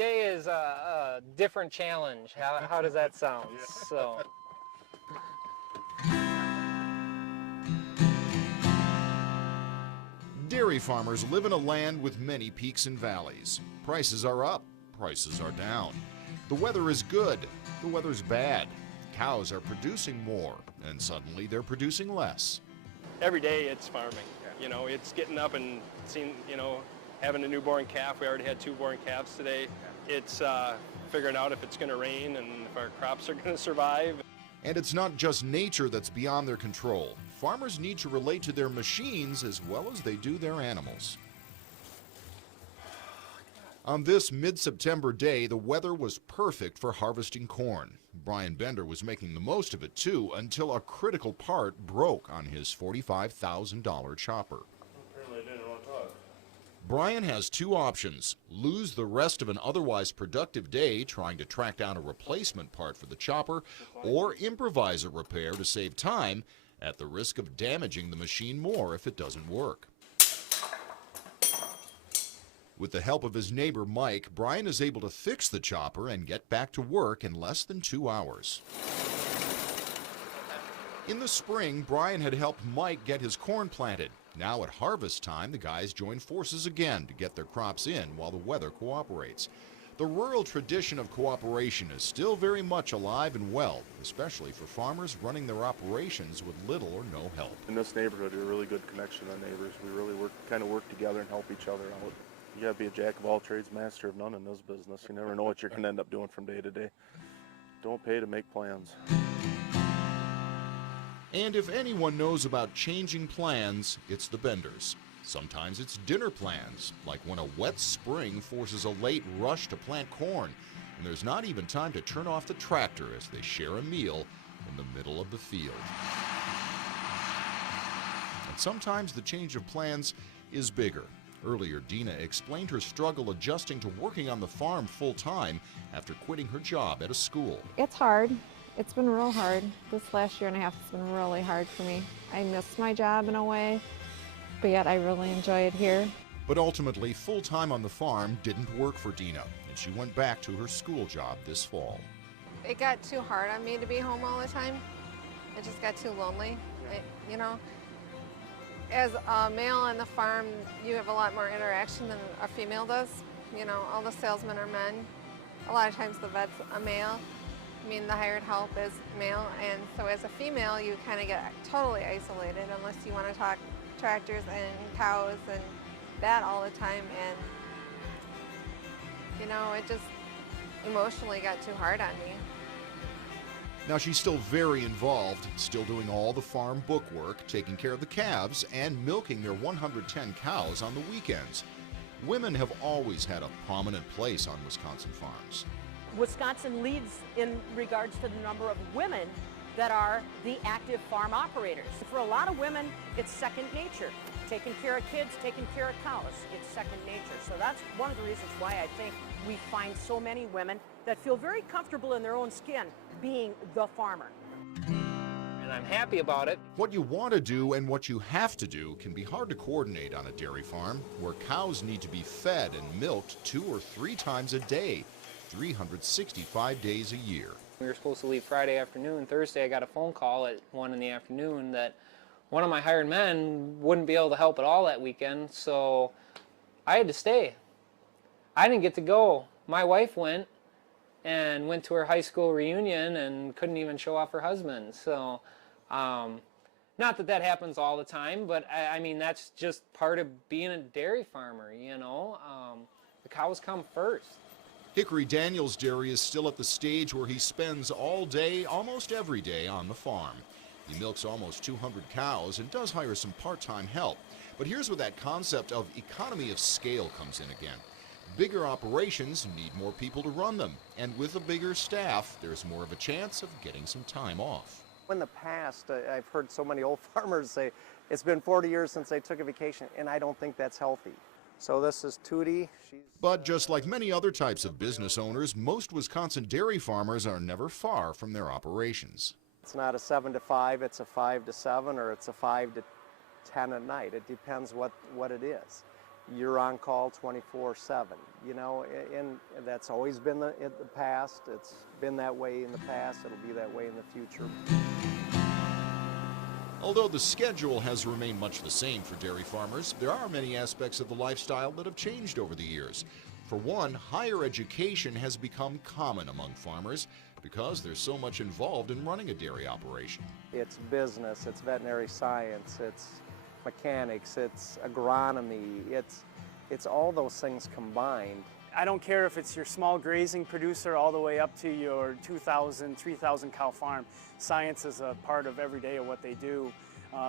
Today is a different challenge. How does that sound? So. Dairy farmers live in a land with many peaks and valleys. Prices are up, prices are down. The weather is good, the weather's bad. Cows are producing more, and suddenly they're producing less. Every day it's farming. You know, it's getting up and seeing, having a newborn calf. We already had 2 born calves today. It's figuring out if it's going to rain and if our crops are going to survive. And it's not just nature that's beyond their control. Farmers need to relate to their machines as well as they do their animals. On this mid-September day, the weather was perfect for harvesting corn. Brian Bender was making the most of it too until a critical part broke on his $45,000 chopper. Apparently I didn't want to talk. Brian has 2 options: lose the rest of an otherwise productive day trying to track down a replacement part for the chopper, or improvise a repair to save time at the risk of damaging the machine more if it doesn't work. With the help of his neighbor Mike, Brian is able to fix the chopper and get back to work in less than 2 hours. In the spring, Brian had helped Mike get his corn planted. Now at harvest time, the guys join forces again to get their crops in while the weather cooperates. The rural tradition of cooperation is still very much alive and well, especially for farmers running their operations with little or no help. In this neighborhood, we're a really good connection of neighbors. We really kind of work together and help each other out. You gotta be a jack of all trades, master of none in this business. You never know what you're gonna end up doing from day to day. Don't pay to make plans. And if anyone knows about changing plans, it's the Benders. Sometimes it's dinner plans, like when a wet spring forces a late rush to plant corn, and there's not even time to turn off the tractor as they share a meal in the middle of the field. And sometimes the change of plans is bigger. Earlier, Dina explained her struggle adjusting to working on the farm full-time after quitting her job at a school. It's hard. It's been real hard. This last year and a half has been really hard for me. I miss my job in a way, but yet I really enjoy it here. But ultimately, full-time on the farm didn't work for Dina, and she went back to her school job this fall. It got too hard on me to be home all the time. It just got too lonely. As a male on the farm, you have a lot more interaction than a female does. All the salesmen are men. A lot of times the vet's a male. The hired help is male, and so as a female, you kind of get totally isolated unless you want to talk tractors and cows and that all the time. And, it just emotionally got too hard on me. Now she's still very involved, still doing all the farm book work, taking care of the calves, and milking their 110 cows on the weekends. Women have always had a prominent place on Wisconsin farms. Wisconsin leads in regards to the number of women that are the active farm operators. For a lot of women, it's second nature. Taking care of kids, taking care of cows, it's second nature. So that's one of the reasons why I think we find so many women that feel very comfortable in their own skin being the farmer. And I'm happy about it. What you want to do and what you have to do can be hard to coordinate on a dairy farm, where cows need to be fed and milked 2 or 3 times a day, 365 days a year. We were supposed to leave Friday afternoon. Thursday I got a phone call at 1 in the afternoon that one of my hired men wouldn't be able to help at all that weekend, so I had to stay. I didn't get to go. My wife went to her high school reunion and couldn't even show off her husband. So, not that that happens all the time, but that's just part of being a dairy farmer, The cows come first. Hickory Daniels Dairy is still at the stage where he spends all day, almost every day, on the farm. He milks almost 200 cows and does hire some part-time help. But here's where that concept of economy of scale comes in again. Bigger operations need more people to run them, and with a bigger staff, there's more of a chance of getting some time off. In the past, I've heard so many old farmers say, it's been 40 years since they took a vacation, and I don't think that's healthy. So this is Tootie. But just like many other types of business owners, most Wisconsin dairy farmers are never far from their operations. It's not a 7 to 5, it's a 5 to 7, or it's a 5 to 10 at night. It depends what it is. you're on call 24/7, you know, and that's always been in the past. It's been that way in the past. It'll be that way in the future. Although the schedule has remained much the same for dairy farmers, there are many aspects of the lifestyle that have changed over the years. For one, higher education has become common among farmers because there's so much involved in running a dairy operation. It's business, it's veterinary science, it's mechanics, it's agronomy, it's all those things combined. I don't care if it's your small grazing producer all the way up to your 2,000, 3,000 cow farm. Science is a part of every day of what they do.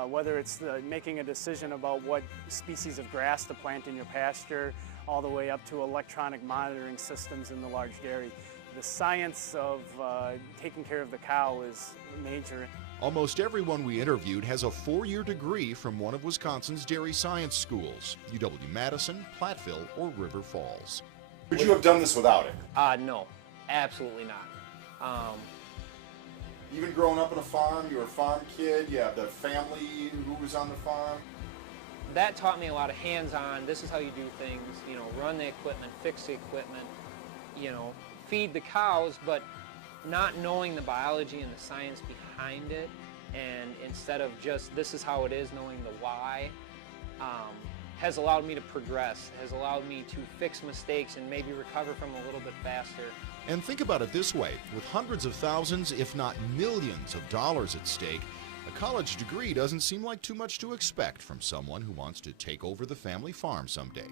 Whether it's making a decision about what species of grass to plant in your pasture, all the way up to electronic monitoring systems in the large dairy. The science of taking care of the cow is major. Almost everyone we interviewed has a 4-year degree from one of Wisconsin's dairy science schools, UW-Madison, Platteville, or River Falls. Would you have done this without it? No, absolutely not. Even growing up on a farm, you were a farm kid, you have the family who was on the farm. That taught me a lot of hands-on, this is how you do things, you know, run the equipment, fix the equipment, you know, feed the cows, but not knowing the biology and the science behind it, and instead of just this is how it is, knowing the why, has allowed me to progress, has allowed me to fix mistakes and maybe recover from a little bit faster. And think about it this way, with hundreds of thousands, if not millions of dollars at stake, a college degree doesn't seem like too much to expect from someone who wants to take over the family farm someday.